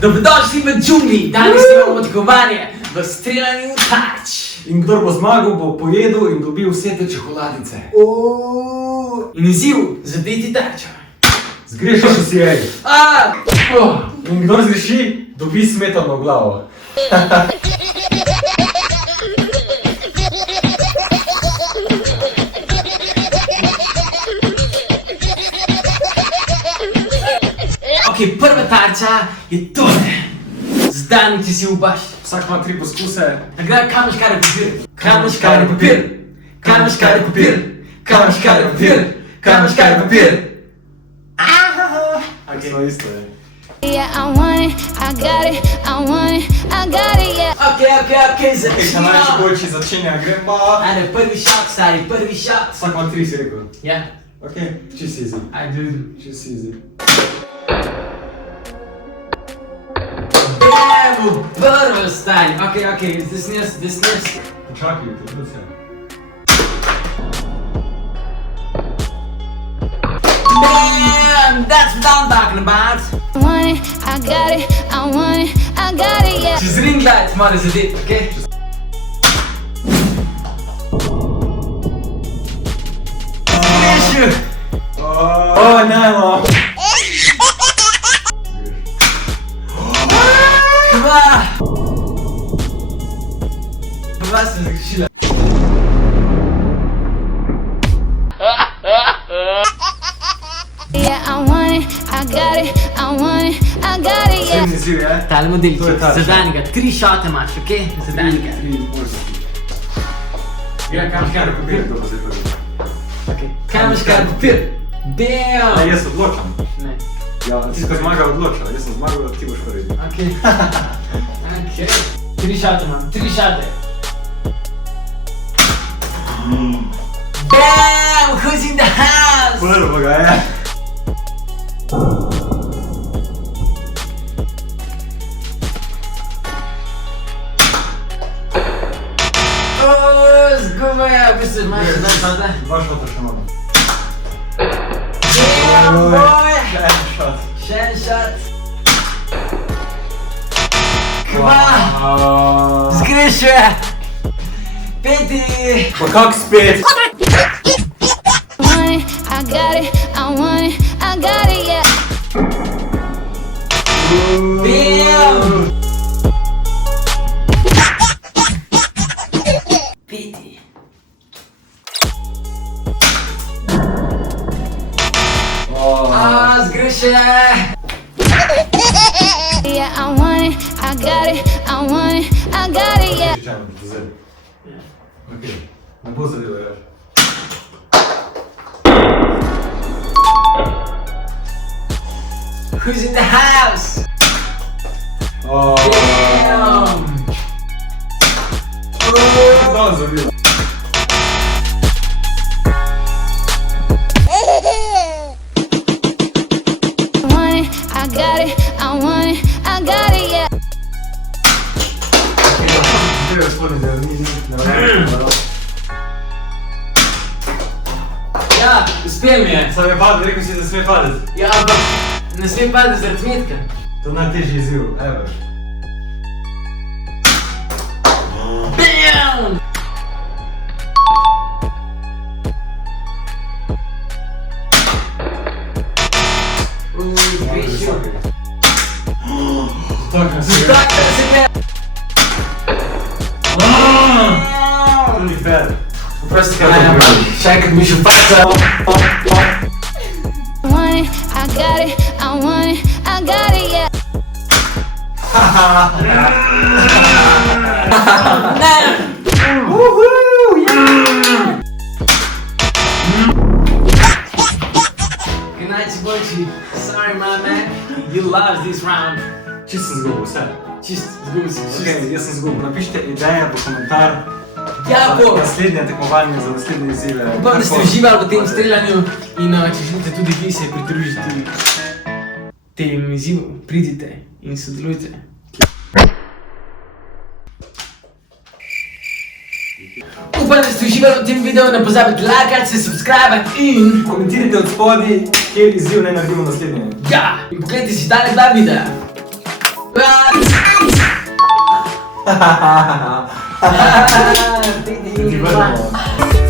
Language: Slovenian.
Dobrodošli v džungli, danes imamo tekmovanje v streljanju v tarč. In kdor bo zmagal, bo pojedel in dobil vse te čokoladice. In izziv, zadeti tarčo. Zgrešiš si jej. In kdor zgreši, dobi smetano v glavo. Ok, prva tarča je tole. Zdaj, če si upaš. Vsak ima 3 poskuse. Nagraj kamen, škarje, papir. Kamen, škarje, papir. Kamen, škarje, papir. Kamen, škarje, papir. Kamen, škarje, papir. Vse isto je. Yeah, I want it, I got it, I want it, I got it, yeah. Ok, Kaj začnimo. najboljši začenja, gremo. Ajde, prvi šat, stari, prvi šat. Vsak ima 3, si rekel. Ja, Ok, čist easy. ajde. Čist easy. Evo, prvo stari. Ok, zdesnjes. Počakaj, to je vse. Damn, that's what I'm talking about. I want it, I got it, I want it, I got it, yeah. Čez ring light mora zadeti, ok? Zgrešil. Ne, no. Dva sem zgrešila. Yeah, I want it, I got it, I want it, I got it, yeah. Sedem izziv je. Tale modelček, To je tarča. zadanjega, 3 šote imaš, ok? Zadanjega. 3 možnosti. Ja, kam škar papir, to pa zdaj prvi. Ok, kamen, škarje, papir. Damn. Jaz odločam. Ne. Ja, ti ko zmaga odloča. Jaz sem zmagal, ti boš prvi. Ok. Ok. 3 šote imam, 3 šote. Damn, who's in the house? Prvo ga je. Zguba je, v bistvu imaš še 2 šote. 2 šota še imamo. Damn, boy. Še en šot. Še en šot. Kva? Zgrešil je. Peti. Pa kak spet? I want it, I got it, I want it, I got it, yeah. Damn. Peti. Zgrešil je. Yeah, I want it, I got it, I want it, I got it, yeah. Čečajmo, da zdaj. Ok, ne bo zadeva več. Who's in the house? Damn. Da, zavila. I want it, I got it, I want it, I got it, yeah. Treba spodnji del, ne vrlo. Ja, uspel mi je. Sam je padel, rekel si, da sme padeti. Ja, ampak ne smem padati zaradi metka. To je najtežji izziv, ever. Bam! Zgrešil. Takšno si ga. Tak, da se ne... To ni fair. Prosti, kaj ne, še enkrat mi še faca. I want it, I got it, I want it, I got it, yeah. Good night, Chibochi. Sorry, my man. You lost this round. Čist sem zgubil, vse. Čist, zgubil si. Ok, jaz sem zgubil. Napišite ideje v komentar. Ja, bo. Naslednje tekmovanje za naslednje izzive. Upam, da ste uživali v tem streljanju in če želite tudi vi se pridružiti tem izzivom, pridite in sodelujte. Upam, da ste uživali v tem videu, ne pozabite lajkati, se subscribe in... Komentirajte od spodaj, kjer izziv ne naredimo naslednje. Ja! In pogledajte si tale 2 videa. Ti prvo.